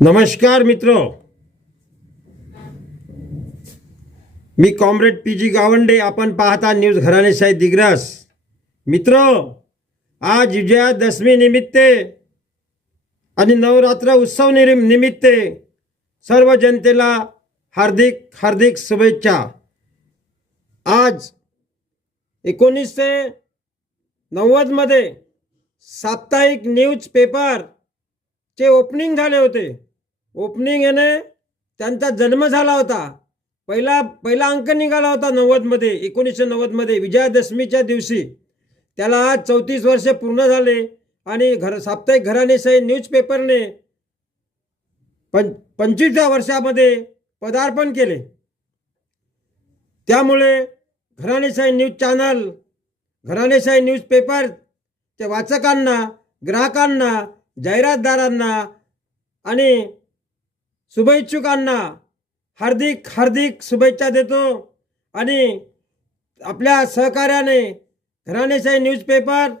नमस्कार मित्र. मी कॉम्रेड पी जी गावंडे आपण पाहता न्यूज घराणेशाही दिग्रस. मित्र आज विजयादशमी निमित्ते आणि नवरात्र उत्सव निरि निमित्ते सर्व जनतेला हार्दिक हार्दिक शुभेच्छा. आज एकोणीसशे नव्वदमध्ये साप्ताहिक न्यूज पेपर ते ओपनिंग झाले होते. ओपनिंग याने त्यांचा जन्म झाला होता. पहिला पहिला अंक निघाला होता नव्वदमध्ये एकोणीसशे नव्वदमध्ये विजयादशमीच्या दिवशी. त्याला आज चौतीस वर्ष पूर्ण झाले आणि घर साप्ताहिक घराणेशाही न्यूजपेपरने पं पंचवीसव्या वर्षामध्ये पदार्पण केले. त्यामुळे घराणेशाही न्यूज चॅनल घराणेशाही न्यूजपेपर त्या वाचकांना ग्राहकांना जाहिरातदारांना आणि शुभेच्छुकांना हार्दिक हार्दिक शुभेच्छा देतो. आणि आपल्या सहकार्याने घराणेशाही न्यूजपेपर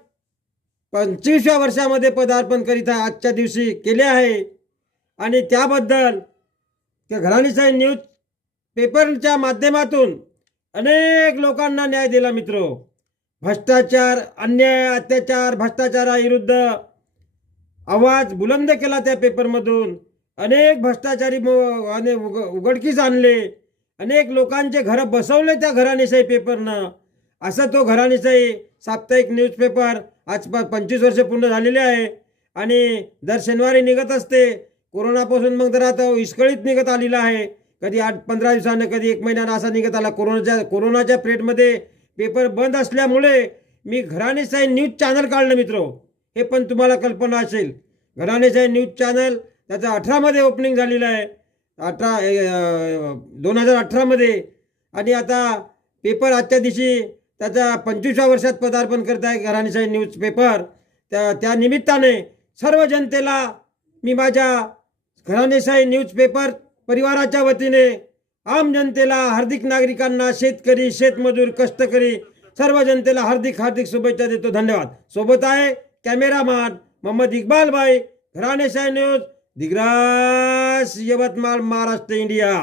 पंचवीसव्या वर्षामध्ये पदार्पण करीता आजच्या दिवशी केले आहे. आणि त्याबद्दल त्या घराणेशाही न्यूज पेपरच्या माध्यमातून अनेक लोकांना न्याय दिला मित्र. भ्रष्टाचार अन्याय अत्याचार भ्रष्टाचाराविरुद्ध आवाज बुलंद केला त्या पेपरमधून. अनेक भ्रष्टाचारी म- उग उघडकीस आणले. अनेक लोकांचे घरं बसवले त्या घराणेशाही पेपरनं. असा तो घराणेशाही साप्ताहिक न्यूजपेपर आज प पंचवीस वर्ष पूर्ण झालेले आहे. आणि दर शनिवारी निघत असते. कोरोनापासून मग जरा आता विस्कळीत निघत आलेला आहे. कधी आठ पंधरा दिवसानं कधी एक महिन्यानं असा निघत आला. कोरोनाच्या कोरोनाच्या पिरियडमध्ये पेपर बंद असल्यामुळे मी घराणेशाही न्यूज चॅनल काढलं मित्र. हे पण तुम्हाला कल्पना असेल. घराणेशाही न्यूज चॅनल त्याचं अठरामध्ये ओपनिंग झालेलं आहे. अठरा दोन हजार अठरामध्ये आणि आता पेपर आजच्या दिवशी त्याचा पंचवीसव्या वर्षात पदार्पण करत आहे घराणेशाही न्यूज पेपर. त्या त्या निमित्ताने सर्व जनतेला मी माझ्या घराणेशाही न्यूज पेपर परिवाराच्या वतीने आम जनतेला हार्दिक नागरिकांना शेतकरी शेतमजूर कष्टकरी सर्व जनतेला हार्दिक हार्दिक शुभेच्छा देतो. धन्यवाद. सोबत आहे કેમેરામાન મોહમ્મદ ઇકબાલભાઈ ઘરાને સાઈ ન્યૂઝ દિગ્રાસ યવતમાલ મહારાષ્ટ્ર ઇન્ડિયા.